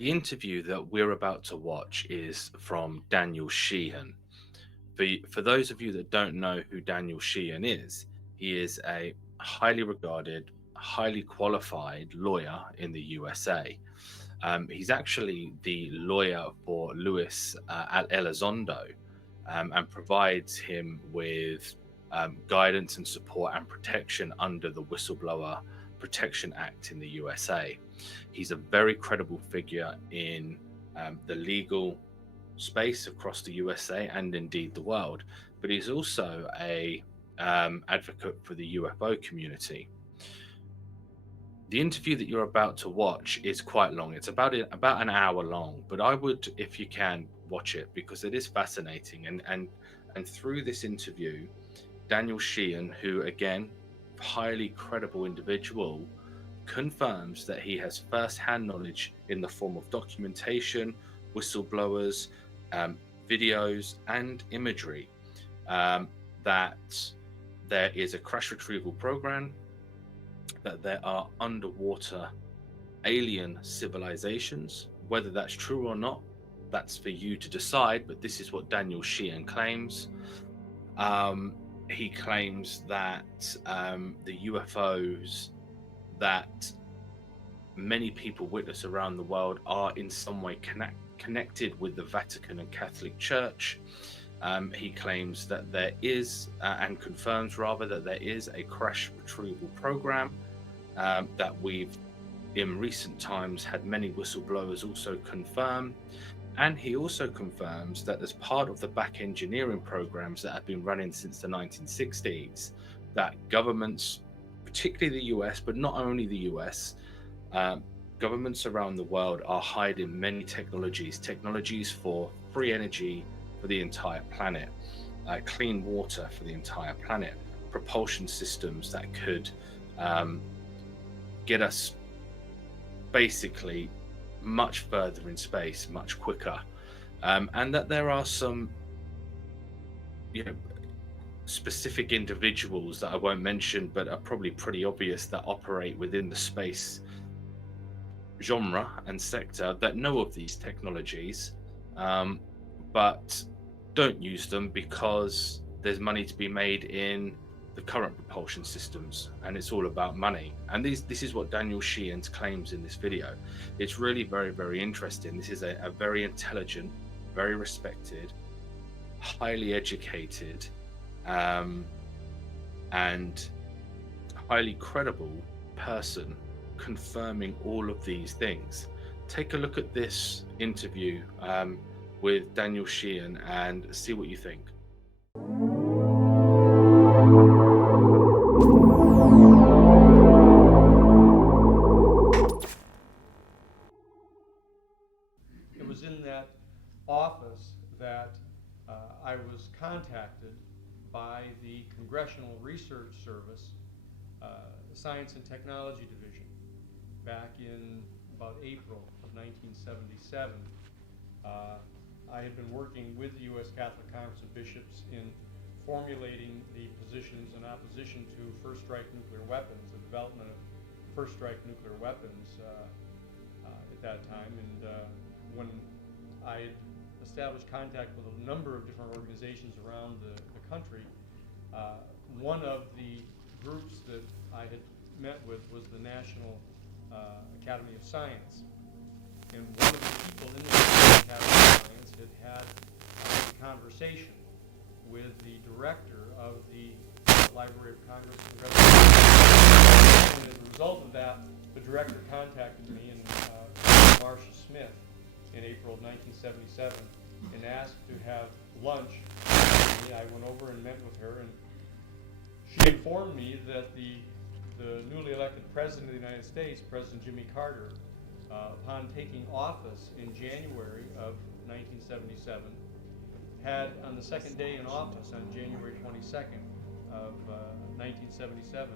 The interview that we're about to watch is from Daniel Sheehan. For those of you that don't know who Daniel Sheehan is, he is a highly regarded, highly qualified lawyer in the USA. He's actually the lawyer for Luis Elizondo, and provides him with guidance and support and protection under the Whistleblower Protection Act in the USA. He's a very credible figure in the legal space across the USA and indeed the world, but he's also a advocate for the UFO community. The interview that you're about to watch is quite long. It's about an hour long, but I would, if you can, watch it because it is fascinating. And through this interview, Daniel Sheehan, who again, highly credible individual, confirms that he has first-hand knowledge in the form of documentation, whistleblowers, videos, and imagery, that there is a crash retrieval program, that there are underwater alien civilizations. Whether that's true or not, that's for you to decide, but this is what Daniel Sheehan claims. He claims that the UFOs that many people witness around the world are in some way connected with the Vatican and Catholic Church. He claims that there is, and confirms rather, that there is a crash retrieval program that we've in recent times had many whistleblowers also confirm. And he also confirms that as part of the back engineering programs that have been running since the 1960s, that governments, particularly the US, but not only the US, governments around the world are hiding many technologies for free energy for the entire planet, clean water for the entire planet, propulsion systems that could get us basically much further in space, much quicker, and that there are some, specific individuals that I won't mention, but are probably pretty obvious, that operate within the space genre and sector that know of these technologies, but don't use them because there's money to be made in the current propulsion systems, and it's all about money. And this is what Daniel Sheehan claims in this video. It's really very, very interesting. This is a very intelligent, very respected, highly educated, and highly credible person confirming all of these things. Take a look at this interview with Daniel Sheehan and see what you think. It was in that office that I was contacted by the Congressional Research Service, Science and Technology Division, back in about April of 1977. I had been working with the U.S. Catholic Conference of Bishops in formulating the positions in opposition to first-strike nuclear weapons, the development of first-strike nuclear weapons at that time. And when I had established contact with a number of different organizations around the country, one of the groups that I had met with was the National Academy of Science. And one of the people in the National Academy of Science had a conversation with the director of the Library of Congress and as a result of that, the director contacted me, and Marcia Smith, in April of 1977, and asked to have lunch with me. I went over and met with her, and she informed me that the newly elected President of the United States, President Jimmy Carter, upon taking office in January of 1977, had, on the second day in office, on January 22nd of 1977,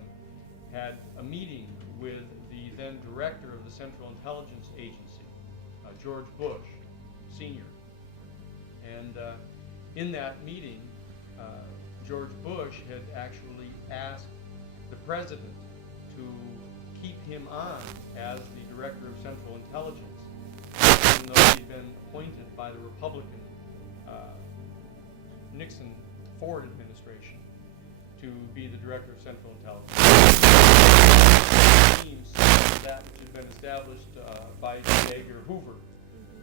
had a meeting with the then director of the Central Intelligence Agency, George Bush, Sr. And in that meeting, George Bush had actually asked the president to keep him on as the director of Central Intelligence Republican Nixon Ford administration to be the director of Central Intelligence. That which had been established by J. Edgar Hoover.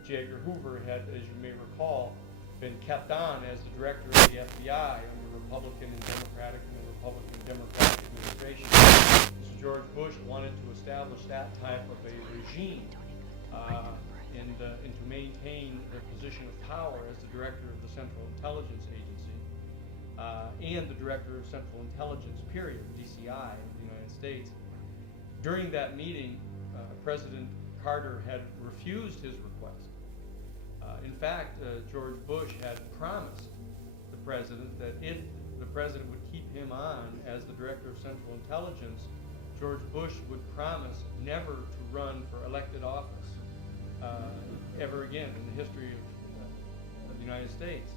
J. Edgar Hoover had, as you may recall, been kept on as the director of the FBI under Republican and Democratic administration. Mr. George Bush wanted to establish that type of a regime and to maintain their position of power as the director of the Central Intelligence Agency and the director of Central Intelligence, period, DCI of the United States. During that meeting, President Carter had refused his request. In fact, George Bush had promised the president that if the president would keep him on as the director of Central Intelligence, George Bush would promise never to run for elected office ever again in the history of the United States.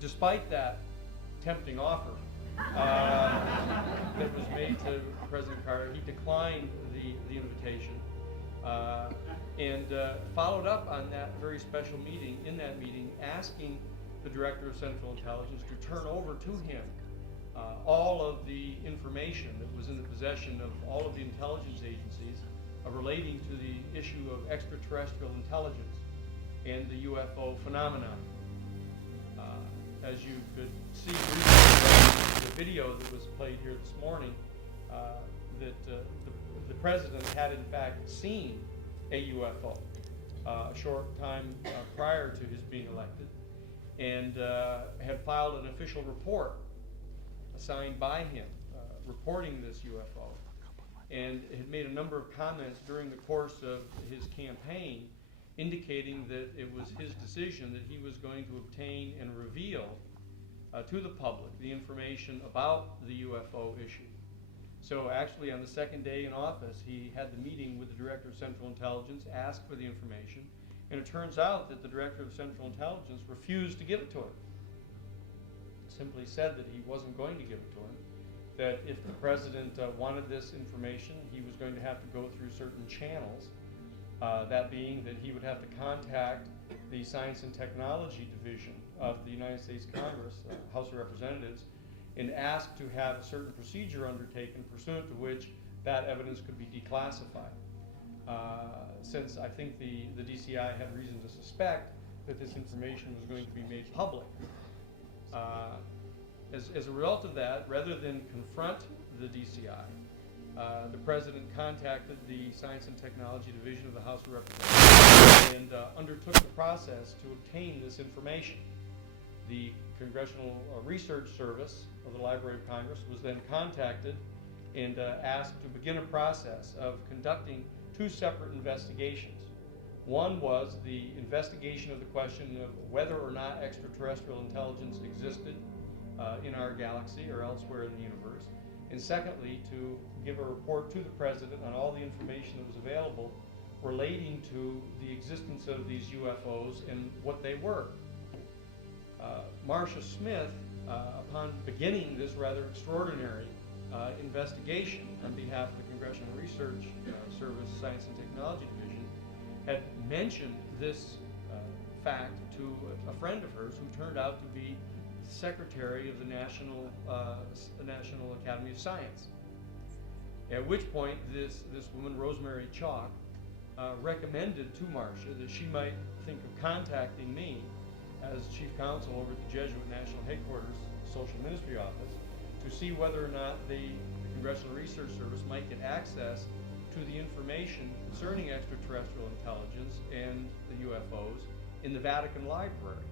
Despite that tempting offer that was made to President Carter, he declined the invitation and followed up on that very special meeting, asking the Director of Central Intelligence to turn over to him all of the information that was in the possession of all of the intelligence agencies relating to the issue of extraterrestrial intelligence and the UFO phenomenon. As you could see recently, the video that was played here this morning, that the president had in fact seen a UFO a short time prior to his being elected, and had filed an official report signed by him reporting this UFO, and had made a number of comments during the course of his campaign indicating that it was his decision that he was going to obtain and reveal to the public the information about the UFO issue. So actually on the second day in office, he had the meeting with the Director of Central Intelligence, asked for the information, and it turns out that the Director of Central Intelligence refused to give it to him. Simply said that he wasn't going to give it to him, that if the president wanted this information, he was going to have to go through certain channels, that being that he would have to contact the Science and Technology Division of the United States Congress, House of Representatives, and ask to have a certain procedure undertaken pursuant to which that evidence could be declassified. Since I think the DCI had reason to suspect that this information was going to be made public. As a result of that, rather than confront the DCI, the president contacted the Science and Technology Division of the House of Representatives and undertook the process to obtain this information. The Congressional Research Service of the Library of Congress was then contacted and asked to begin a process of conducting two separate investigations. One was the investigation of the question of whether or not extraterrestrial intelligence existed in our galaxy or elsewhere in the universe. And secondly, to give a report to the president on all the information that was available relating to the existence of these UFOs and what they were. Marcia Smith, upon beginning this rather extraordinary investigation on behalf of the Congressional Research Service Science and Technology Division, had mentioned this fact to a friend of hers who turned out to be secretary of the National Academy of Science. At which point this woman, Rosemary Chalk, recommended to Marcia that she might think of contacting me as chief counsel over at the Jesuit National Headquarters Social Ministry Office to see whether or not the Congressional Research Service might get access to the information concerning extraterrestrial intelligence and the UFOs in the Vatican Library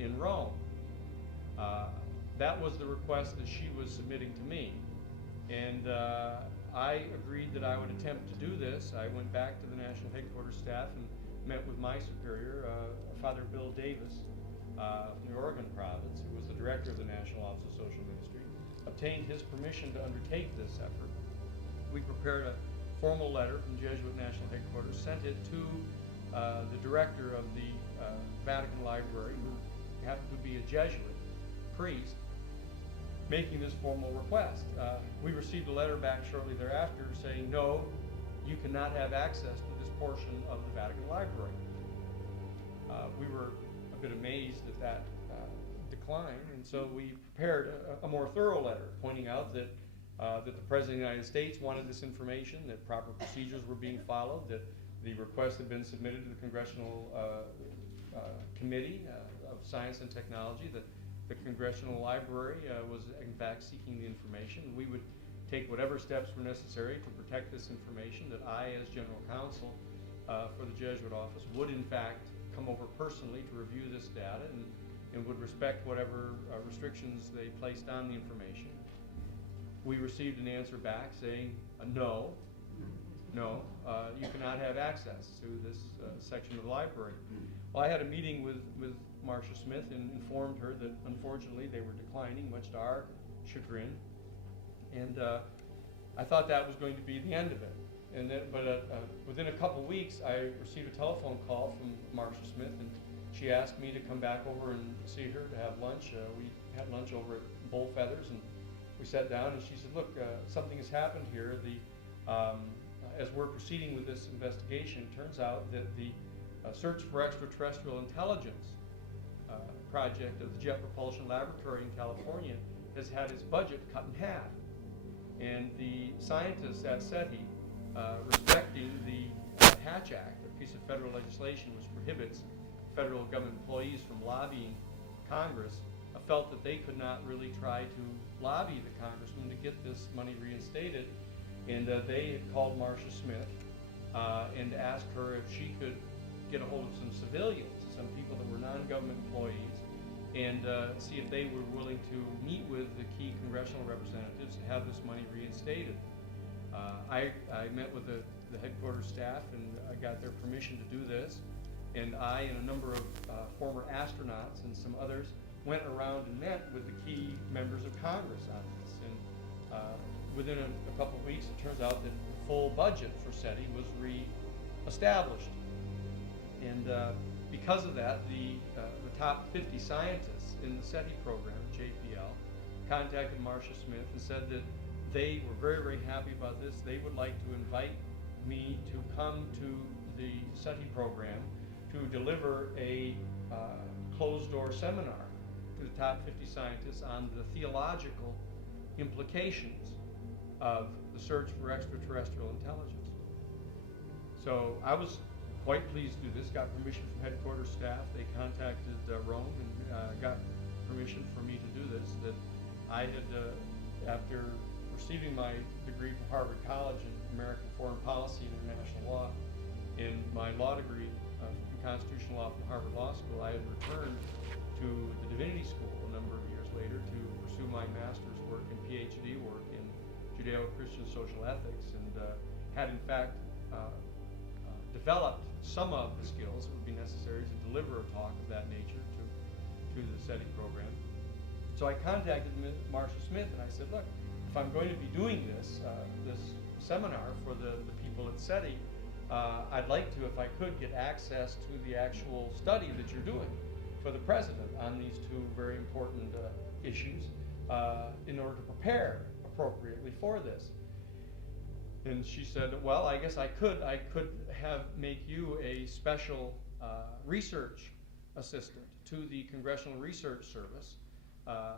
in Rome. That was the request that she was submitting to me, and I agreed that I would attempt to do this. I went back to the National Headquarters staff and met with my superior, Father Bill Davis, from the Oregon province, who was the director of the National Office of Social Ministry, obtained his permission to undertake this effort. We prepared a formal letter from Jesuit National Headquarters, sent it to the director of the Vatican Library, who happened to be a Jesuit priest, making this formal request. We received a letter back shortly thereafter saying, no, you cannot have access to this portion of the Vatican Library. We were a bit amazed at that decline, and so we prepared a more thorough letter pointing out that the President of the United States wanted this information, that proper procedures were being followed, that the request had been submitted to the Congressional Committee of Science and Technology, that the Congressional Library was in fact seeking the information. We would take whatever steps were necessary to protect this information, that I, as General Counsel for the Jesuit office, would in fact come over personally to review this data and would respect whatever restrictions they placed on the information. We received an answer back saying, no, you cannot have access to this section of the library. Well, I had a meeting with Marcia Smith and informed her that unfortunately they were declining, much to our chagrin. And I thought that was going to be the end of it. And but within a couple weeks, I received a telephone call from Marcia Smith, and she asked me to come back over and see her to have lunch. We had lunch over at Bull Feathers, and we sat down, and she said, look, something has happened here. As we're proceeding with this investigation, it turns out that the Search for Extraterrestrial Intelligence project of the Jet Propulsion Laboratory in California has had its budget cut in half. And the scientists at SETI, respecting the Hatch Act, a piece of federal legislation which prohibits federal government employees from lobbying Congress, felt that they could not really try to lobby the congressman to get this money reinstated. And they had called Marcia Smith and asked her if she could get a hold of some civilians, some people that were non-government employees, and see if they were willing to meet with the key congressional representatives to have this money reinstated. I met with the headquarters staff, and I got their permission to do this. And I and a number of former astronauts and some others went around and met with the key members of Congress on this. And within a couple of weeks, it turns out that the full budget for SETI was re-established. And because of that, the top 50 scientists in the SETI program, JPL, contacted Marcia Smith and said that they were very, very happy about this. They would like to invite me to come to the SETI program to deliver a closed-door seminar to the top 50 scientists on the theological implications of the search for extraterrestrial intelligence. So I was quite pleased to do this, got permission from headquarters staff. They contacted Rome and got permission for me to do this. That I had, after receiving my degree from Harvard College in American Foreign Policy and International Law, in my law degree from Constitutional Law from Harvard Law School, I had returned to the Divinity School a number of years later to pursue my master's work and PhD work in Judeo-Christian social ethics, and had in fact developed some of the skills that would be necessary to deliver a talk of that nature to the SETI program. So I contacted Marcia Smith and I said, look, if I'm going to be doing this seminar for the people at SETI, I'd like to, if I could, get access to the actual study that you're doing for the president on these two very important issues in order to prepare appropriately for this. And she said, well, I guess I could make you a special research assistant to the Congressional Research Service,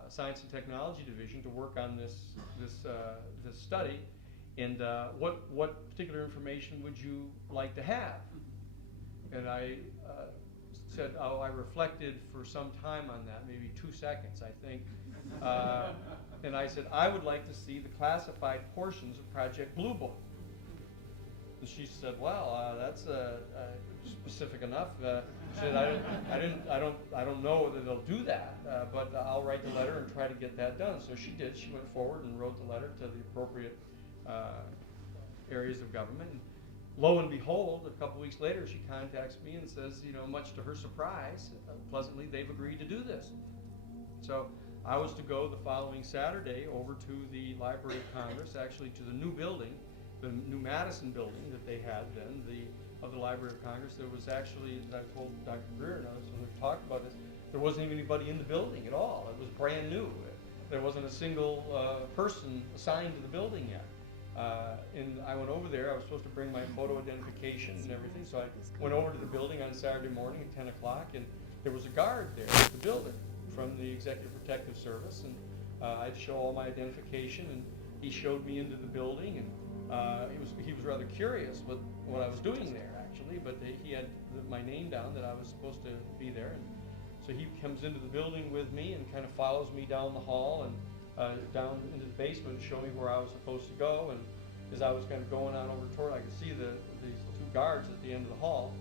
Science and Technology Division, to work on this study. And what particular information would you like to have? And I said, oh, I reflected for some time on that, maybe 2 seconds, I think. And I said, I would like to see the classified portions of Project Blue Book. And she said, well, that's specific enough. She said, I don't know whether they'll do that, but I'll write the letter and try to get that done. So she did. She went forward and wrote the letter to the appropriate areas of government. And lo and behold, a couple weeks later, she contacts me and says, much to her surprise, pleasantly, they've agreed to do this. So I was to go the following Saturday over to the Library of Congress, actually to the new building, the new Madison building that they had then, of the Library of Congress. There was actually, as I told Dr. Greer and others when we talked about this, there wasn't even anybody in the building at all. It was brand new. There wasn't a single person assigned to the building yet. And I went over there. I was supposed to bring my photo identification and everything, so I went over to the building on Saturday morning at 10 o'clock, and there was a guard there at the building from the Executive Protective Service, and I'd show all my identification, and he showed me into the building, and he was rather curious what I was doing there, actually, but he had my name down that I was supposed to be there, and so he comes into the building with me and kind of follows me down the hall and down into the basement, show me where I was supposed to go, and as I was kind of going on over toward, I could see these two guards at the end of the hall,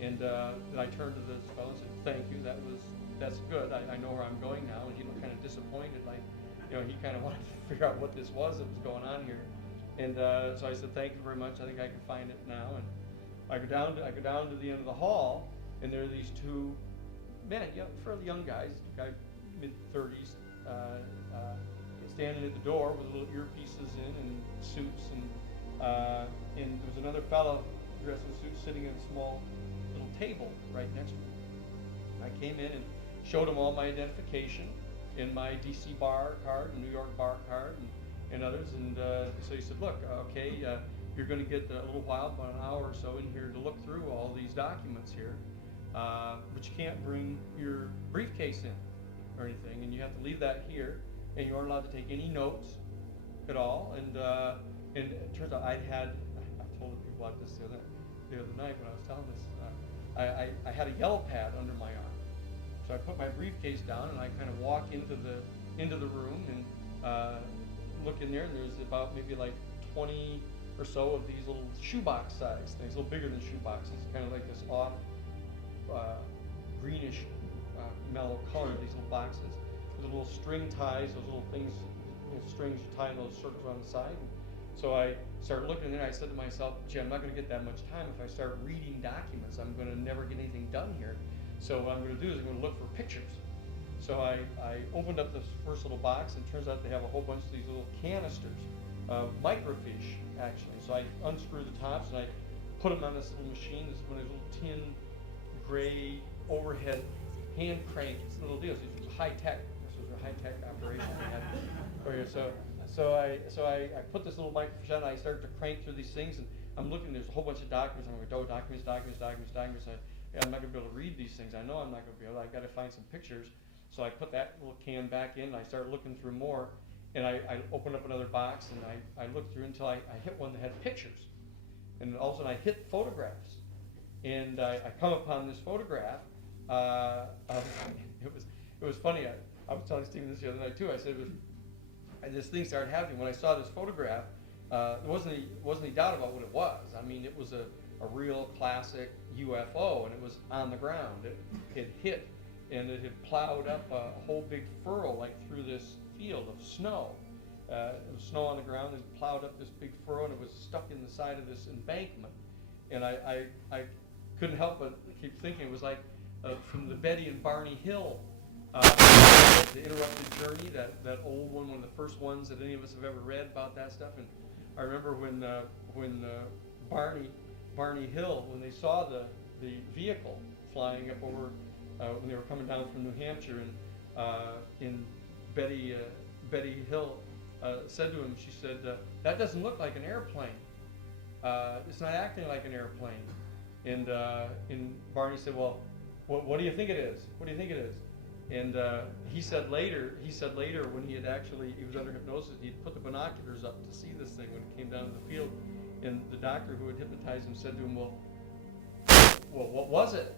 and then I turned to this fellow and said, "Thank you, that's good. I know where I'm going now." And he looked kind of disappointed, like, he kind of wanted to figure out what this was that was going on here. And so I said, "Thank you very much. I think I can find it now." And I go down to the end of the hall, and there are these two men, fairly young guys, mid-30s, standing at the door with little earpieces in and suits, and there was another fellow dressed in a suit sitting at a small little table right next to me. I came in and showed him all my identification and my DC bar card and New York bar card and others, and so he said, "Look, okay, you're going to get a little while, about an hour or so in here to look through all these documents here, but you can't bring your briefcase in or anything, and you have to leave that here, and you aren't allowed to take any notes at all." And it turns out I told the people about this the other night when I was telling this. I had a yellow pad under my arm, so I put my briefcase down and I kind of walk into the room and look in there, and there's about maybe like 20 or so of these little shoebox size things, a little bigger than shoeboxes, kind of like this off greenish mellow color, these little boxes with little string ties, those little things, strings you tie in those circles on the side. So I started looking and I said to myself, "Gee, I'm not going to get that much time if I start reading documents. I'm going to never get anything done here. So what I'm going to do is I'm going to look for pictures." So I opened up this first little box, and it turns out they have a whole bunch of these little canisters of microfiche, actually. So I unscrew the tops and I put them on this little machine. This is one of these little tin, gray, overhead, hand cranked little deals. This was high-tech. This was a high-tech operation we had over here. So I put this little microfiche on, and I started to crank through these things, and I'm looking, there's a whole bunch of documents. I'm going, documents. I'm not going to be able to read these things. I know I'm not going to be able to. I've got to find some pictures. So I put that little can back in, and I started looking through more, and I opened up another box, and I looked through until I hit one that had pictures. And all of a sudden I hit photographs. And I come upon this photograph. It was funny. I was telling Stephen this the other night too. I said this thing started happening when I saw this photograph. There wasn't any doubt about what it was. I mean, it was a real classic UFO, and it was on the ground. It hit, and it had plowed up a whole big furrow, like through this field of snow. There was snow on the ground. It plowed up this big furrow, and it was stuck in the side of this embankment. And I couldn't help but keep thinking it was like from the Betty and Barney Hill, the Interrupted Journey, that old one of the first ones that any of us have ever read about that stuff. And I remember when Barney Hill, when they saw the vehicle flying up over, when they were coming down from New Hampshire, and Betty Hill said to him, she said, "That doesn't look like an airplane. It's not acting like an airplane." And Barney said, "Well, what do you think it is? What do you think it is?" And he said later when he was under hypnosis, he'd put the binoculars up to see this thing when it came down to the field. And the doctor who had hypnotized him said to him, well, what was it?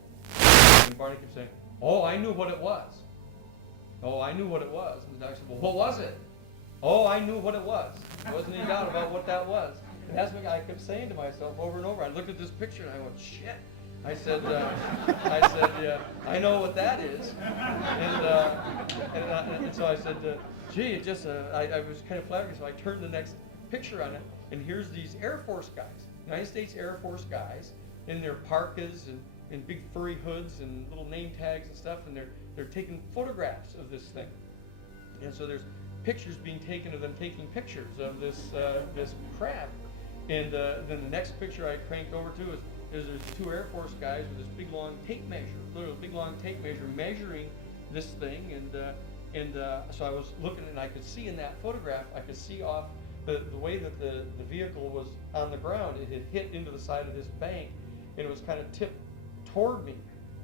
And Barney kept saying, "Oh, I knew what it was. Oh, I knew what it was." And the doctor said, "Well, what was it?" "Oh, I knew what it was. There wasn't any doubt about what that was." And that's what I kept saying to myself over and over. I looked at this picture and I went, "Shit." I said, "Yeah, I know what that is." And so I said, "Gee, it just," I was kind of flabbergasted. So I turned the next picture on it, and here's these Air Force guys, United States Air Force guys, in their parkas and big furry hoods and little name tags and stuff, and they're taking photographs of this thing. And so there's pictures being taken of them taking pictures of this craft. And then the next picture I cranked over to is there's two Air Force guys with this big long tape measure, literally big long tape measure measuring this thing. And so I was looking, and I could see in that photograph, I could see off the way that the vehicle was on the ground, it had hit into the side of this bank, and it was kind of tipped toward me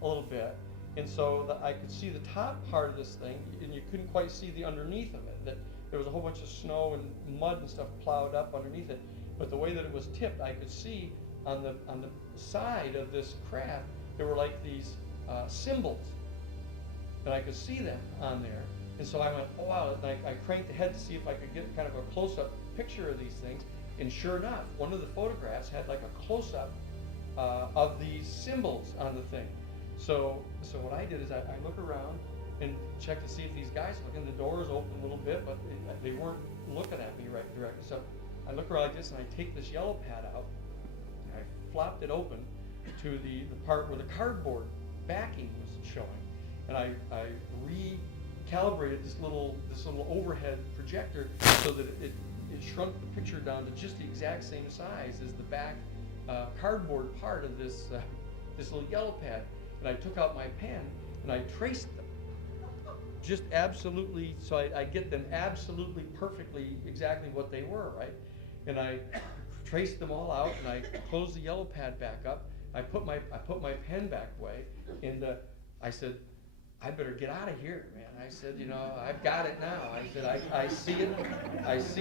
a little bit. And so I could see the top part of this thing, and you couldn't quite see the underneath of it. That there was a whole bunch of snow and mud and stuff plowed up underneath it. But the way that it was tipped, I could see on the side of this craft, there were like these symbols, and I could see them on there. And so I went, oh wow, and I cranked ahead to see if I could get kind of a close-up picture of these things. And sure enough, one of the photographs had like a close-up of these symbols on the thing. So what I did is I look around and check to see if these guys looking. The door was open a little bit, but they weren't looking at me right directly. So I look around like this, and I take this yellow pad out, and I flopped it open to the part where the cardboard backing was showing, and I recalibrated this little overhead projector so that it shrunk the picture down to just the exact same size as the back cardboard part of this little yellow pad. And I took out my pen and I traced them, just absolutely, so I get them absolutely perfectly exactly what they were, right? And I traced them all out, and I closed the yellow pad back up. I put my pen back away, and I said, I better get out of here, man. I said, you know, I've got it now. I said, I see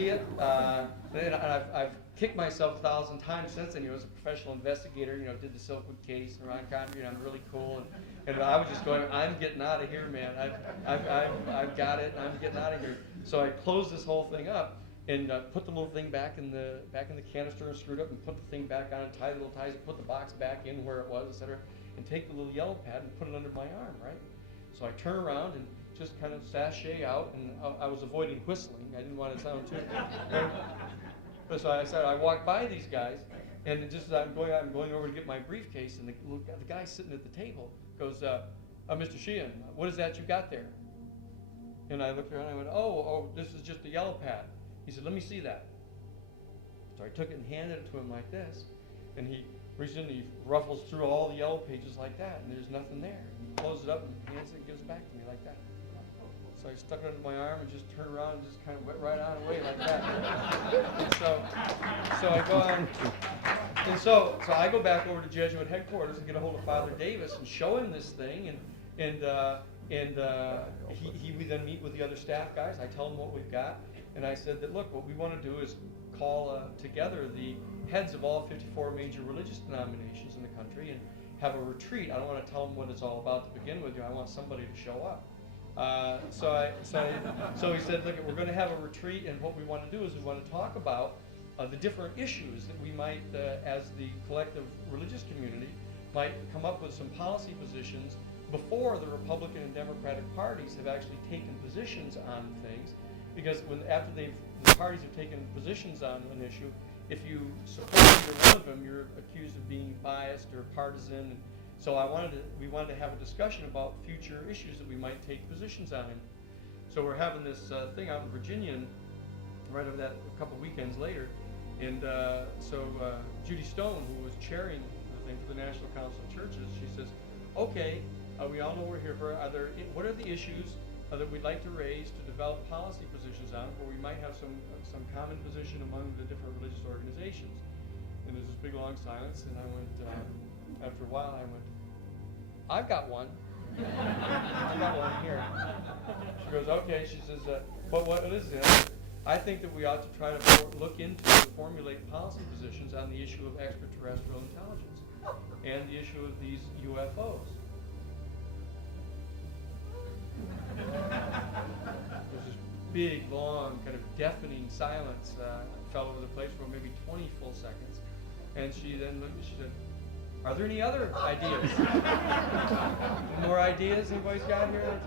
it. And I've kicked myself 1,000 times since then. You know, as a professional investigator, you know, did the Silkwood case and Ron Conner, you know, I'm really cool. And I was just going, I'm getting out of here, man. I've got it, and I'm getting out of here. So I closed this whole thing up and put the little thing back in the canister and screwed up and put the thing back on and tied the little ties and put the box back in where it was, etc. And take the little yellow pad and put it under my arm, right? So I turn around and just kind of sashay out, and I was avoiding whistling. I didn't want to sound too. But so I said, I walked by these guys, and just as I'm going over to get my briefcase, and the guy sitting at the table goes, Mr. Sheehan, what is that you got there? And I looked around and I went, oh, this is just a yellow pad. He said, let me see that. So I took it and handed it to him like this, and he reaches in and he ruffles through all the yellow pages like that, and there's nothing there. He closes it up and hands it and gives it back to me like that. So I stuck it under my arm and just turned around and just kind of went right on away like that. And so I go on, and so I go back over to Jesuit headquarters and get a hold of Father Davis and show him this thing, and we then meet with the other staff guys. I tell them what we've got, and I said that, look, what we want to do is call together the heads of all 54 major religious denominations in the country and have a retreat. I don't want to tell them what it's all about to begin with. I want somebody to show up. So he said, look, we're going to have a retreat, and what we want to do is we want to talk about the different issues that we might, as the collective religious community, might come up with some policy positions before the Republican and Democratic parties have actually taken positions on things. Because after the parties have taken positions on an issue, if you support either one of them, you're accused of being biased or partisan. So we wanted to have a discussion about future issues that we might take positions on. And so we're having this thing out in Virginia, and right over that a couple weekends later. And so Judy Stone, who was chairing the thing for the National Council of Churches, she says, okay, we all know we're here for, what are the issues that we'd like to raise to develop policy positions on, where we might have some common position among the different religious organizations. And there's this big long silence, and I went, after a while, I went, I've got one. I've got one here. She goes, okay. She says, what is it? I think that we ought to try to look into and formulate policy positions on the issue of extraterrestrial intelligence and the issue of these UFOs. There's this big, long, kind of deafening silence fell over the place for maybe 20 full seconds. And she then looked, she said, are there any other ideas? More ideas anybody's got here?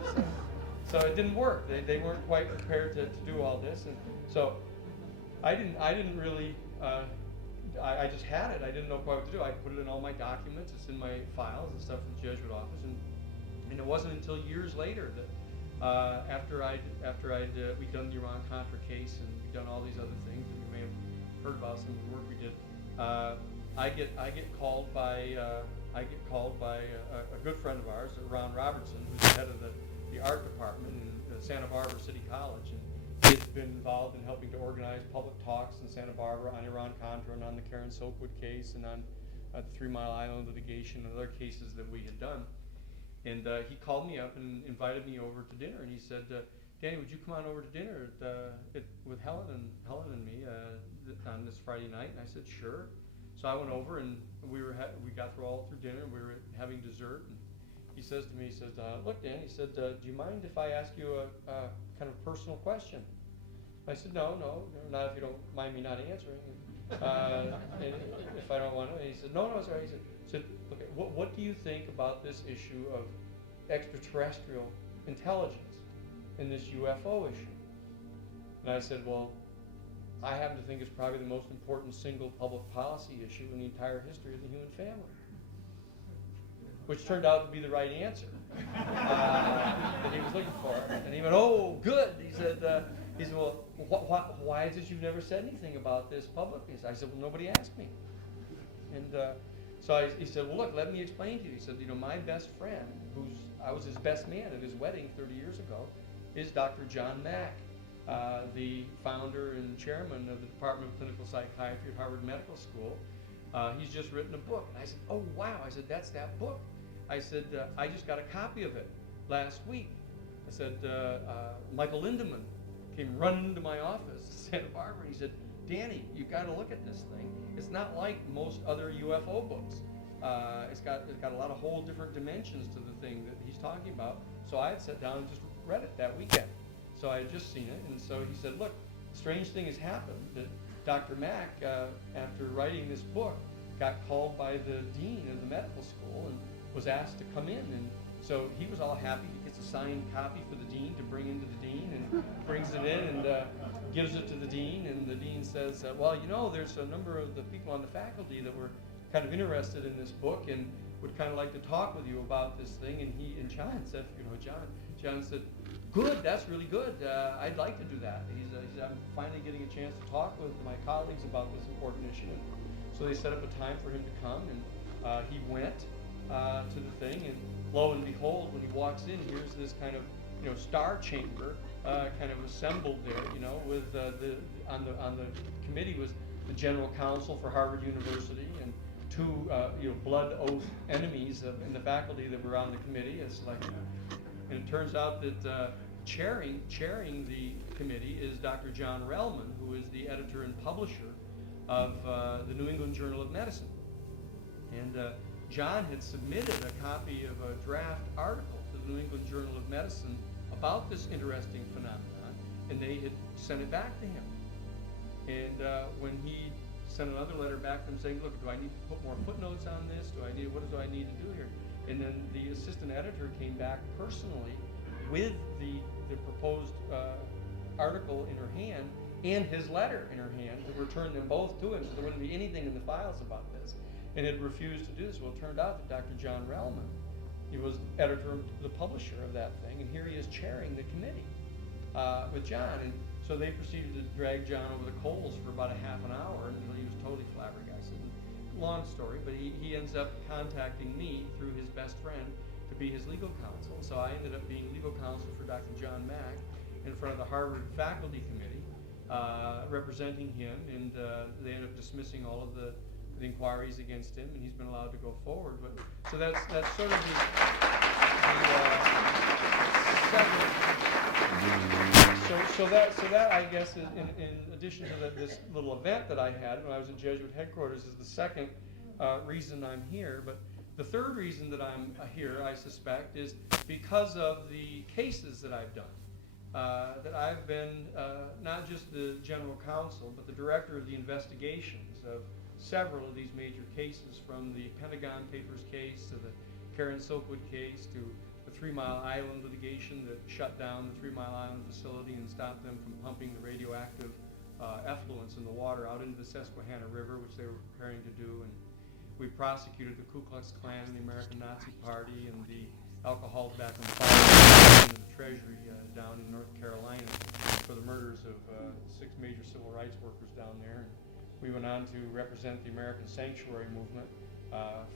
So it didn't work. They weren't quite prepared to do all this. And so I didn't really, I just had it. I didn't know quite what to do. I put it in all my documents. It's in my files and stuff from the Jesuit office. And it wasn't until years later that after we'd done the Iran Contra case and we'd done all these other things that you may have heard about, some of the work we did. I get called by a good friend of ours, Ron Robertson, who's the head of the art department in Santa Barbara City College, and he had been involved in helping to organize public talks in Santa Barbara on Iran-Contra and on the Karen Silkwood case and on the 3 Mile Island litigation and other cases that we had done. And he called me up and invited me over to dinner, and he said, Danny, would you come on over to dinner with Helen and me on this Friday night? And I said, sure. So I went over, and we got all through dinner, and we were having dessert. And he says to me, he says, look, Dan, he said, do you mind if I ask you a kind of personal question? I said, no, not if you don't mind me not answering. If I don't want to. And he said, no, sorry. He said, okay, what do you think about this issue of extraterrestrial intelligence in this UFO issue? And I said, well, I happen to think it's probably the most important single public policy issue in the entire history of the human family, which turned out to be the right answer that he was looking for. And he went, oh, good. He said, well, why is it you've never said anything about this publicly? I said, well, nobody asked me. And he said, well, look, let me explain to you. He said, my best friend, I was his best man at his wedding 30 years ago, is Dr. John Mack, the founder and chairman of the Department of Clinical Psychiatry at Harvard Medical School. He's just written a book. And I said, oh, wow. I said, that's that book. I said, I just got a copy of it last week. I said, Michael Lindemann came running into my office in Santa Barbara, and he said, Danny, you got to look at this thing. It's not like most other UFO books. It's got a lot of whole different dimensions to the thing that he's talking about. So I had sat down and just read it that weekend. So I had just seen it, and so he said, look, strange thing has happened, that Dr. Mack, after writing this book, got called by the dean of the medical school and was asked to come in. And so he was all happy. He gets a signed copy for the dean to bring into the dean, and brings it in and gives it to the dean. And the dean says, well, there's a number of the people on the faculty that were kind of interested in this book and would kind of like to talk with you about this thing. And John said, John said, good, that's really good. I'd like to do that. He said, I'm finally getting a chance to talk with my colleagues about this important issue. And so they set up a time for him to come, and he went to the thing, and lo and behold, when he walks in, here's this kind of star chamber kind of assembled there. With on the committee was the general counsel for Harvard University and two blood oath enemies in the faculty that were on the committee as selected. And it turns out that chairing the committee is Dr. John Relman, who is the editor and publisher of the New England Journal of Medicine. And John had submitted a copy of a draft article to the New England Journal of Medicine about this interesting phenomenon, and they had sent it back to him. And when he sent another letter back to them saying, look, do I need to put more footnotes on this? What do I need to do here? And then the assistant editor came back personally with the proposed article in her hand and his letter in her hand to return them both to him, so there wouldn't be anything in the files about this, and had refused to do this. Well, it turned out that Dr. John Relman, he was editor and the publisher of that thing, and here he is chairing the committee with John. And so they proceeded to drag John over the coals for about a half an hour until he was totally flabbergasted. Long story, but he ends up contacting me through his best friend to be his legal counsel. So I ended up being legal counsel for Dr. John Mack in front of the Harvard Faculty Committee, representing him, and they ended up dismissing all of the inquiries against him, and he's been allowed to go forward. But so that's sort of the so that I guess is, in addition to this little event that I had when I was at Jesuit headquarters, is the second reason I'm here. But the third reason that I'm here, I suspect, is because of the cases that I've done. That I've been not just the general counsel, but the director of the investigations of several of these major cases, from the Pentagon Papers case to the Karen Silkwood case to the 3 Mile Island litigation that shut down the 3 Mile Island facility and stopped them from pumping the radioactive effluents in the water out into the Susquehanna River, which they were preparing to do. And we prosecuted the Ku Klux Klan and the American Nazi Party and the alcohol, tobacco, and fire in the Treasury down in North Carolina for the murders of 6 major civil rights workers down there. And we went on to represent the American Sanctuary Movement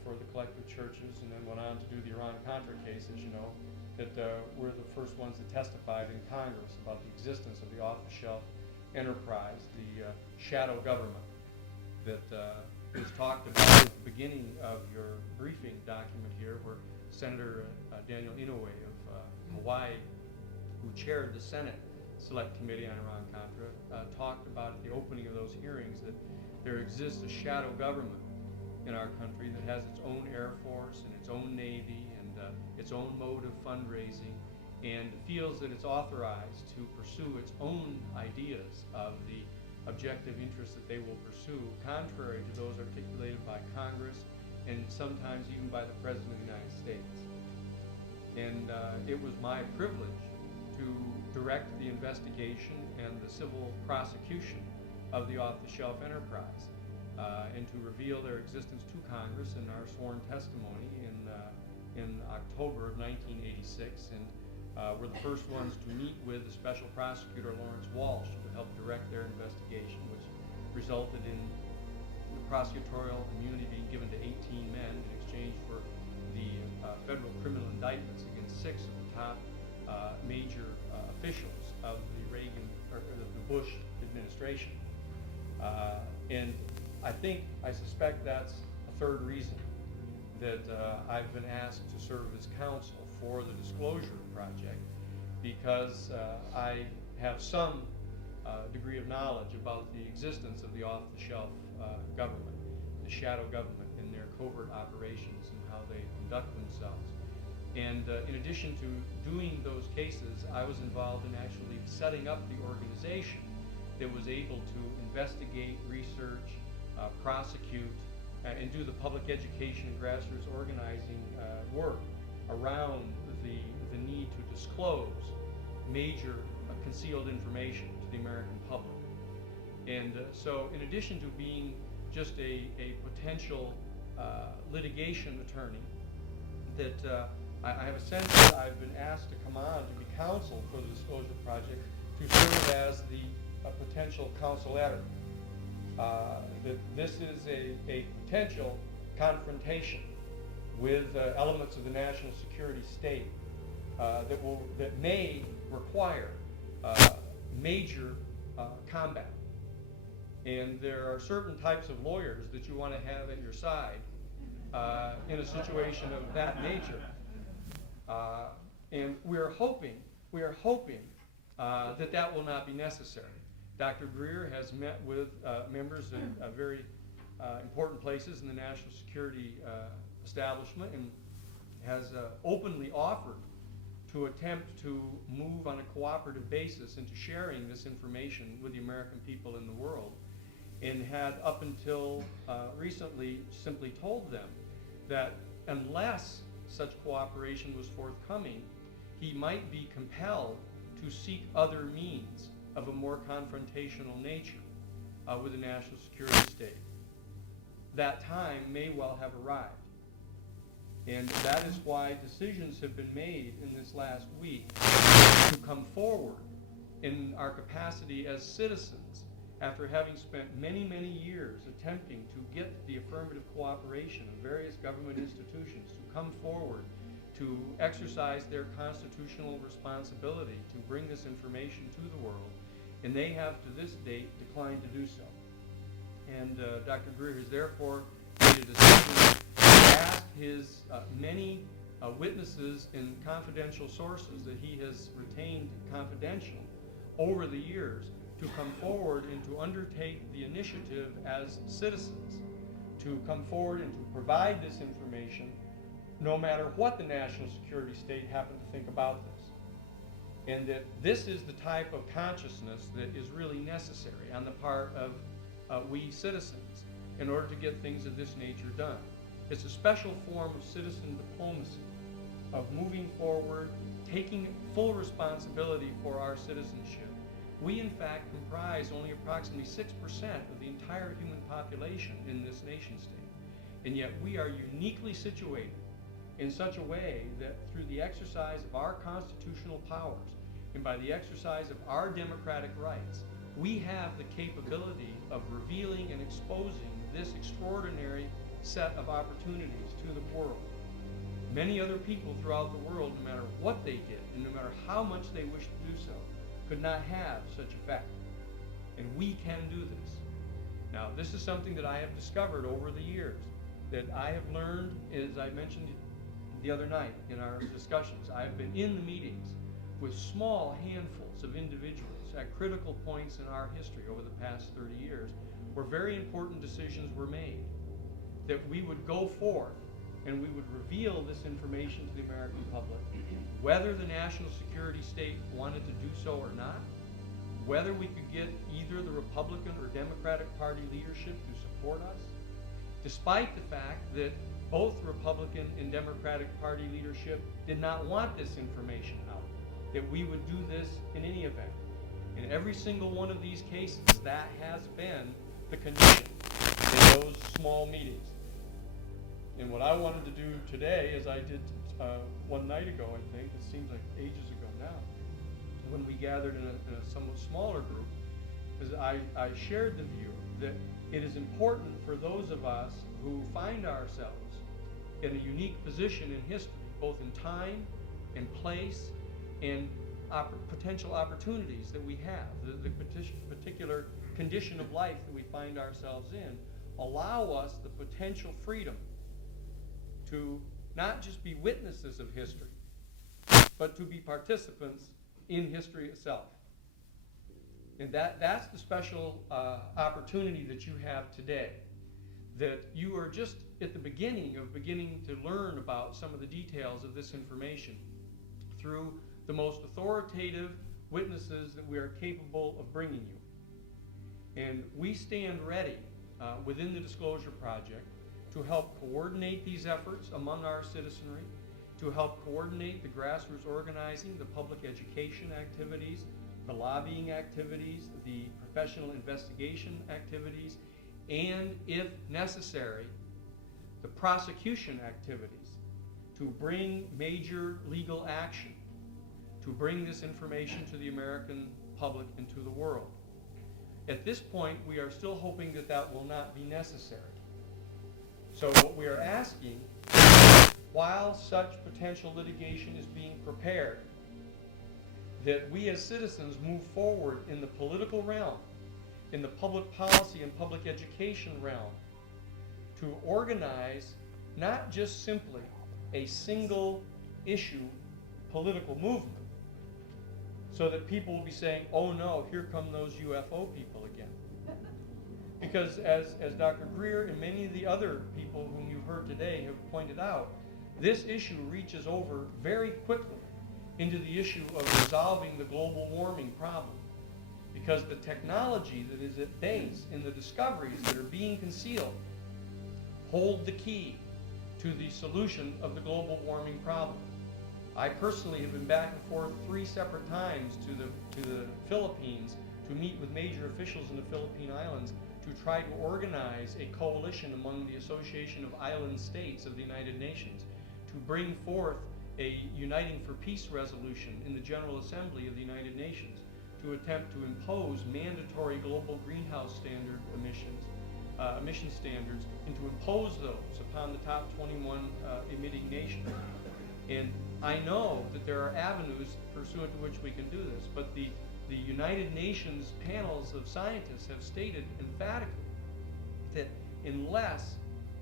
for the collective churches, and then went on to do the Iran-Contra case, as you know, that we're the first ones that testified in Congress about the existence of the off-the-shelf enterprise, the shadow government that was talked about at the beginning of your briefing document here, where Senator Daniel Inouye of Hawaii, who chaired the Senate Select Committee on Iran-Contra, talked about at the opening of those hearings that there exists a shadow government in our country that has its own Air Force and its own Navy and its own mode of fundraising, and feels that it's authorized to pursue its own ideas of the objective interests that they will pursue, contrary to those articulated by Congress and sometimes even by the President of the United States. And it was my privilege to direct the investigation and the civil prosecution of the off-the-shelf enterprise, and to reveal their existence to Congress in our sworn testimony in October of 1986. And we're the first ones to meet with the Special Prosecutor Lawrence Walsh to help direct their investigation, which resulted in the prosecutorial immunity being given to 18 men in exchange for the federal criminal indictments against 6 of the top major officials of the Reagan or the Bush administration. And I suspect that's a third reason that I've been asked to serve as counsel for the Disclosure Project, because I have some degree of knowledge about the existence of the off-the-shelf government, the shadow government, and their covert operations and how they conduct themselves. And in addition to doing those cases, I was involved in actually setting up the organization that was able to investigate, research, prosecute, and do the public education and grassroots organizing work around the need to disclose major concealed information to the American public. And so in addition to being just a potential litigation attorney, that I have a sense that I've been asked to come on to be counsel for the Disclosure Project, to serve as the potential counsel editor. That this is a potential confrontation with elements of the national security state that may require major combat. And there are certain types of lawyers that you want to have at your side in a situation of that nature. And we are hoping that will not be necessary. Dr. Greer has met with members of very important places in the national security establishment, and has openly offered to attempt to move on a cooperative basis into sharing this information with the American people in the world, and had up until recently simply told them that unless such cooperation was forthcoming, he might be compelled to seek other means of a more confrontational nature with the national security state. That time may well have arrived. And that is why decisions have been made in this last week to come forward in our capacity as citizens, after having spent many, many years attempting to get the affirmative cooperation of various government institutions to come forward to exercise their constitutional responsibility to bring this information to the world, and they have to this date declined to do so. And Dr. Greer has therefore made a decision to ask his many witnesses and confidential sources that he has retained confidential over the years to come forward and to undertake the initiative as citizens, to come forward and to provide this information no matter what the national security state happened to think about this. And that this is the type of consciousness that is really necessary on the part of we citizens in order to get things of this nature done. It's a special form of citizen diplomacy, of moving forward, taking full responsibility for our citizenship. We, in fact, comprise only approximately 6% of the entire human population in this nation state. And yet we are uniquely situated in such a way that through the exercise of our constitutional powers and by the exercise of our democratic rights, we have the capability of revealing and exposing this extraordinary set of opportunities to the world. Many other people throughout the world, no matter what they did, and no matter how much they wished to do so, could not have such effect. And we can do this. Now, this is something that I have discovered over the years, that I have learned, as I mentioned the other night in our discussions. I've been in the meetings with small handfuls of individuals at critical points in our history over the past 30 years, where very important decisions were made, that we would go forth and we would reveal this information to the American public, whether the national security state wanted to do so or not, whether we could get either the Republican or Democratic Party leadership to support us, despite the fact that both Republican and Democratic Party leadership did not want this information out, that we would do this in any event. In every single one of these cases, that has been the condition in those small meetings. And what I wanted to do today, as I did one night ago, I think, it seems like ages ago now, when we gathered in a somewhat smaller group, is I shared the view that it is important for those of us who find ourselves in a unique position in history, both in time and place and potential opportunities that we have, the particular condition of life that we find ourselves in, allow us the potential freedom to not just be witnesses of history, but to be participants in history itself. And that's the special opportunity that you have today, that you are just at the beginning to learn about some of the details of this information through the most authoritative witnesses that we are capable of bringing you. And we stand ready within the Disclosure Project to help coordinate these efforts among our citizenry, to help coordinate the grassroots organizing, the public education activities, the lobbying activities, the professional investigation activities, and, if necessary, the prosecution activities to bring major legal action, to bring this information to the American public and to the world. At this point, we are still hoping that that will not be necessary. So what we are asking, while such potential litigation is being prepared, that we as citizens move forward in the political realm, in the public policy and public education realm, to organize not just simply a single issue political movement, so that people will be saying, oh no, here come those UFO people again. Because as Dr. Greer and many of the other people whom you've heard today have pointed out, this issue reaches over very quickly into the issue of resolving the global warming problem. Because the technology that is at base in the discoveries that are being concealed hold the key to the solution of the global warming problem. I personally have been back and forth 3 separate times to the Philippines to meet with major officials in the Philippine Islands to try to organize a coalition among the Association of Island States of the United Nations to bring forth a Uniting for Peace resolution in the General Assembly of the United Nations to attempt to impose mandatory global greenhouse standard emission standards, and to impose those upon the top 21 emitting nations. And I know that there are avenues pursuant to which we can do this, but the United Nations panels of scientists have stated emphatically that unless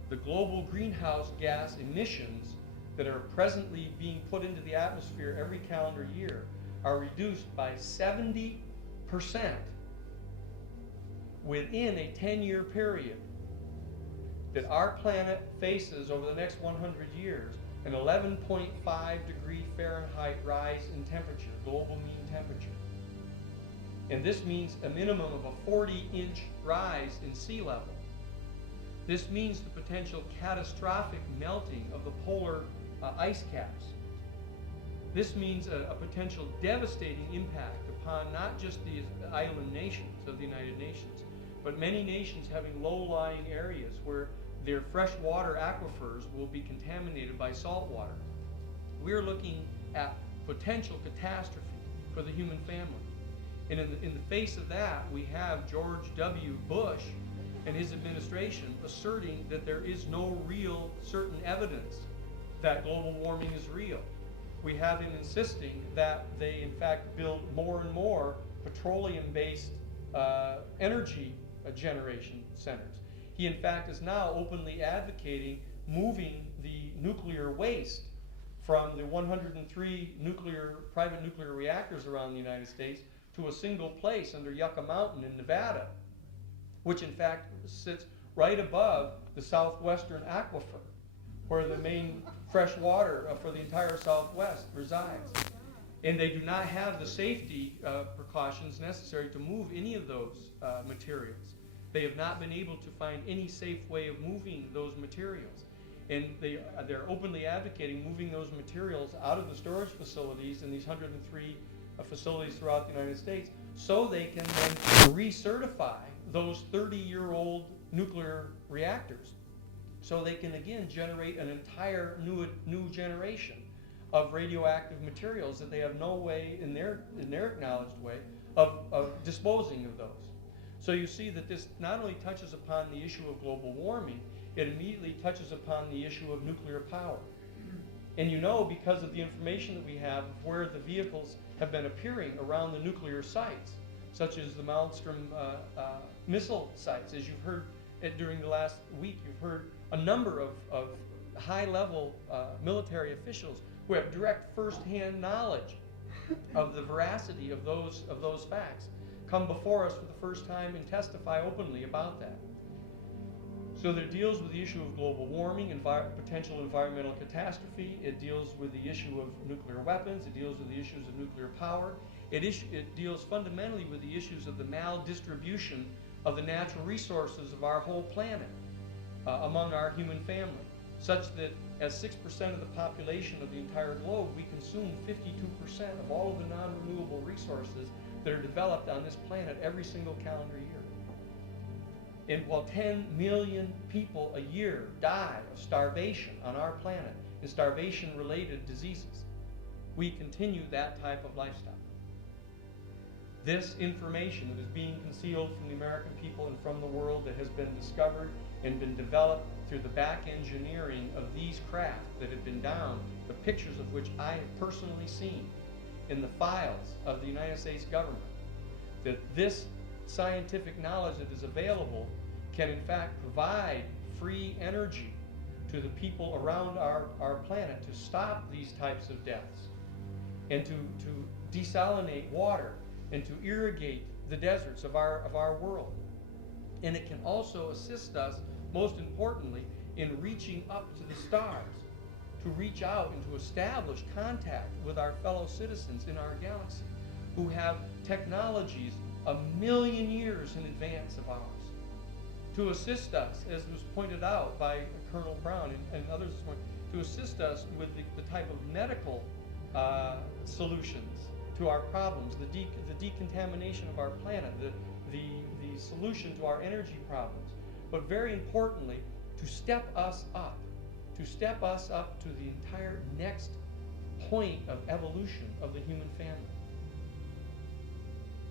the global greenhouse gas emissions that are presently being put into the atmosphere every calendar year are reduced by 70% within a 10-year period, that our planet faces over the next 100 years an 11.5 degree Fahrenheit rise in temperature, global mean temperature. And this means a minimum of a 40-inch rise in sea level. This means the potential catastrophic melting of the polar ice caps. This means a potential devastating impact upon not just the island nations of the United Nations, but many nations having low-lying areas where their freshwater aquifers will be contaminated by salt water. We're looking at potential catastrophe for the human family. And in the face of that, we have George W. Bush and his administration asserting that there is no real certain evidence that global warming is real. We have him insisting that they in fact build more and more petroleum-based energy generation centers. He in fact is now openly advocating moving the nuclear waste from the 103 private nuclear reactors around the United States to a single place under Yucca Mountain in Nevada, which in fact sits right above the southwestern aquifer, where the main fresh water for the entire Southwest resides. And they do not have the safety precautions necessary to move any of those materials. They have not been able to find any safe way of moving those materials. And they're openly advocating moving those materials out of the storage facilities in these 103 facilities throughout the United States, so they can then recertify those 30-year-old nuclear reactors, so they can again generate an entire new generation of radioactive materials that they have no way in their acknowledged way of disposing of those. So you see that this not only touches upon the issue of global warming, it immediately touches upon the issue of nuclear power. And you know, because of the information that we have of where the vehicles have been appearing around the nuclear sites, such as the Malmstrom missile sites, as you've heard during the last week, you've heard a number of high-level military officials who have direct first-hand knowledge of the veracity of those facts come before us for the first time and testify openly about that. So it deals with the issue of global warming, potential environmental catastrophe. It deals with the issue of nuclear weapons. It deals with the issues of nuclear power. It deals fundamentally with the issues of the maldistribution of the natural resources of our whole planet among our human family, such that as 6% of the population of the entire globe, we consume 52% of all of the non-renewable resources that are developed on this planet every single calendar year. And while 10 million people a year die of starvation on our planet and starvation-related diseases, we continue that type of lifestyle. This information that is being concealed from the American people and from the world, that has been discovered and been developed through the back engineering of these craft that have been down, the pictures of which I have personally seen in the files of the United States government, that this scientific knowledge that is available can in fact provide free energy to the people around our planet to stop these types of deaths, and to desalinate water and to irrigate the deserts of our world. And it can also assist us, most importantly, in reaching up to the stars, to reach out and to establish contact with our fellow citizens in our galaxy who have technologies 1,000,000 years in advance of ours, to assist us, as was pointed out by Colonel Brown and others this morning, to assist us with the type of medical solutions to our problems, the decontamination of our planet, the solution to our energy problems, but very importantly, to step us up to the entire next point of evolution of the human family.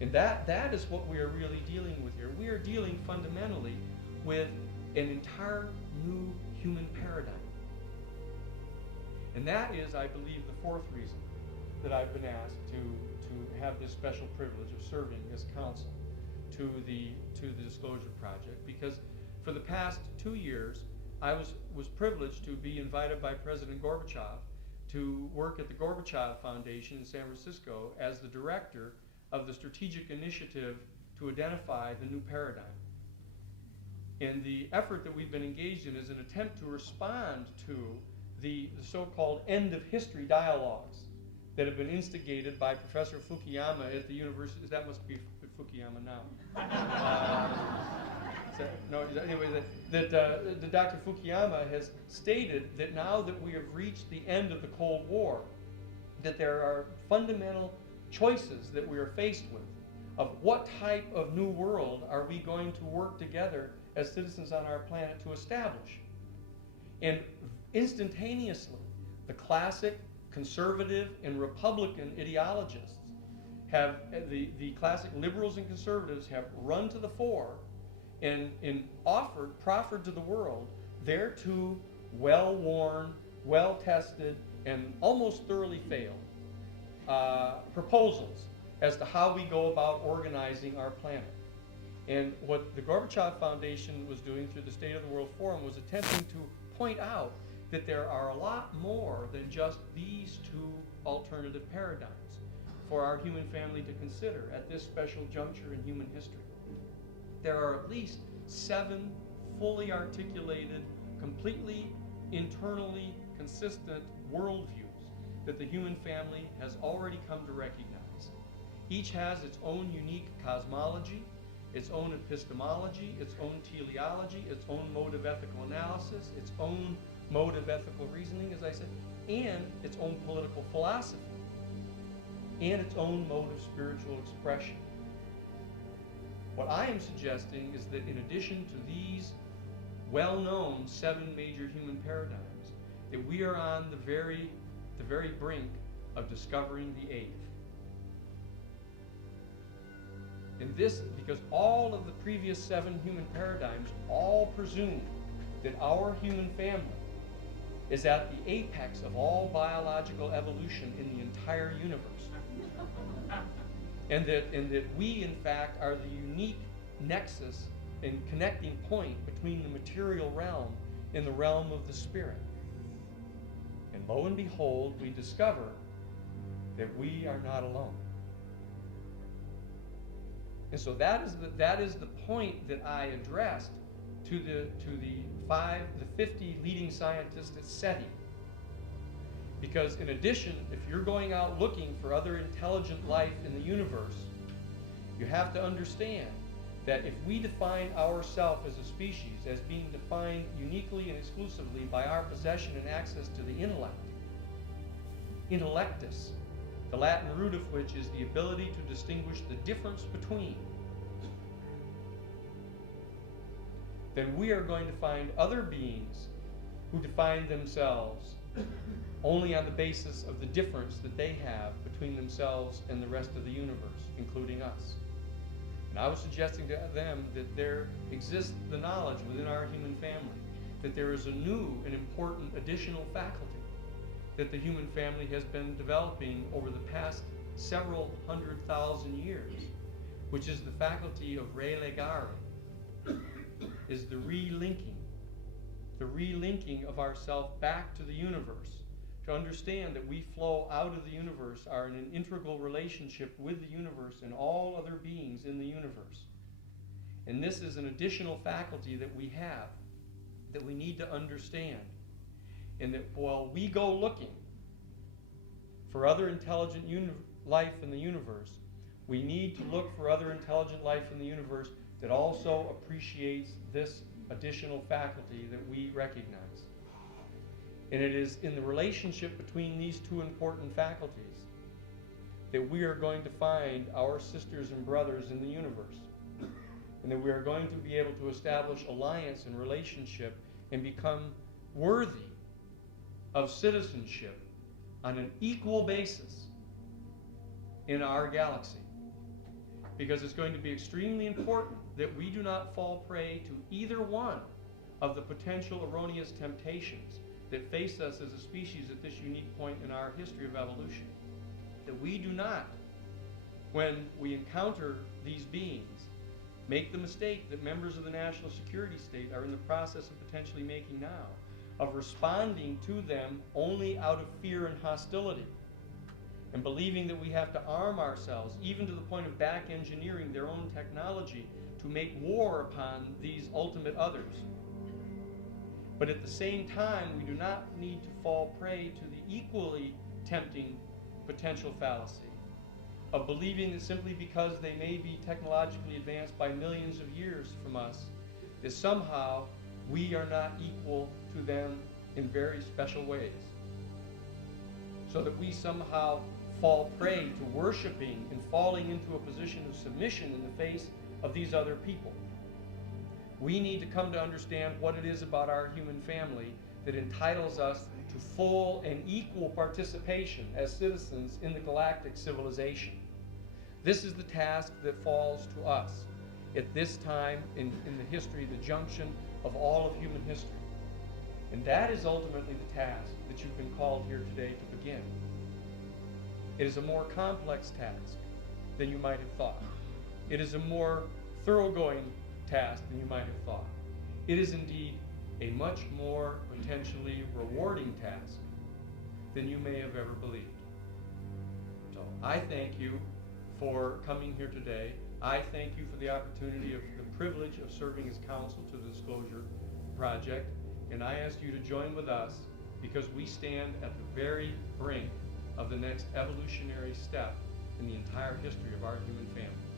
And that is what we are really dealing with here. We are dealing fundamentally with an entire new human paradigm. And that is, I believe, the fourth reason that I've been asked to have this special privilege of serving as counsel to the Disclosure Project, because for the past 2 years, I was privileged to be invited by President Gorbachev to work at the Gorbachev Foundation in San Francisco as the director of the strategic initiative to identify the new paradigm. And the effort that we've been engaged in is an attempt to respond to the so-called end of history dialogues that have been instigated by Professor Fukuyama at the university. That must be Fukuyama now. That Dr. Fukuyama has stated that now that we have reached the end of the Cold War, that there are fundamental choices that we are faced with of what type of new world are we going to work together as citizens on our planet to establish. And instantaneously, the classic conservative and Republican ideologists have, the classic liberals and conservatives have run to the fore and proffered to the world their two well-worn, well-tested, and almost thoroughly failed proposals as to how we go about organizing our planet. And what the Gorbachev Foundation was doing through the State of the World Forum was attempting to point out that there are a lot more than just these two alternative paradigms for our human family to consider at this special juncture in human history. There are at least 7 fully articulated, completely internally consistent worldviews that the human family has already come to recognize. Each has its own unique cosmology, its own epistemology, its own teleology, its own mode of ethical analysis, its own mode of ethical reasoning, as I said, and its own political philosophy, and its own mode of spiritual expression. What I am suggesting is that in addition to these well-known 7 major human paradigms, that we are on the very brink of discovering the 8th. And this, because all of the previous 7 human paradigms all presume that our human family is at the apex of all biological evolution in the entire universe. And that we, in fact, are the unique nexus and connecting point between the material realm and the realm of the spirit. And lo and behold, we discover that we are not alone. And so that is the point that I addressed to the 50 leading scientists at SETI. Because in addition, if you're going out looking for other intelligent life in the universe, you have to understand that if we define ourselves as a species as being defined uniquely and exclusively by our possession and access to the intellect, intellectus, the Latin root of which is the ability to distinguish the difference between, then we are going to find other beings who define themselves only on the basis of the difference that they have between themselves and the rest of the universe, including us. And I was suggesting to them that there exists the knowledge within our human family that there is a new and important additional faculty that the human family has been developing over the past several 100,000 years, which is the faculty of relegare, is the relinking of ourself back to the universe, to understand that we flow out of the universe, are in an integral relationship with the universe and all other beings in the universe. And this is an additional faculty that we have, that we need to understand. And that while we go looking for other intelligent life in the universe, we need to look for other intelligent life in the universe that also appreciates this additional faculty that we recognize. And it is in the relationship between these two important faculties that we are going to find our sisters and brothers in the universe, and that we are going to be able to establish alliance and relationship and become worthy of citizenship on an equal basis in our galaxy. Because it's going to be extremely important that we do not fall prey to either one of the potential erroneous temptations that face us as a species at this unique point in our history of evolution. That we do not, when we encounter these beings, make the mistake that members of the national security state are in the process of potentially making now, of responding to them only out of fear and hostility, and believing that we have to arm ourselves, even to the point of back engineering their own technology, to make war upon these ultimate others. But at the same time, we do not need to fall prey to the equally tempting potential fallacy of believing that simply because they may be technologically advanced by millions of years from us, that somehow we are not equal to them in very special ways. So that we somehow fall prey to worshiping and falling into a position of submission in the face of these other people. We need to come to understand what it is about our human family that entitles us to full and equal participation as citizens in the galactic civilization. This is the task that falls to us. at this time in the history, the junction of all of human history. And that is ultimately the task that you've been called here today to begin. It is a more complex task than you might have thought. It is a more thoroughgoing task than you might have thought. It is indeed a much more potentially rewarding task than you may have ever believed. So I thank you for coming here today. I thank you for the opportunity of the privilege of serving as counsel to the Disclosure Project. And I ask you to join with us because we stand at the very brink of the next evolutionary step in the entire history of our human family.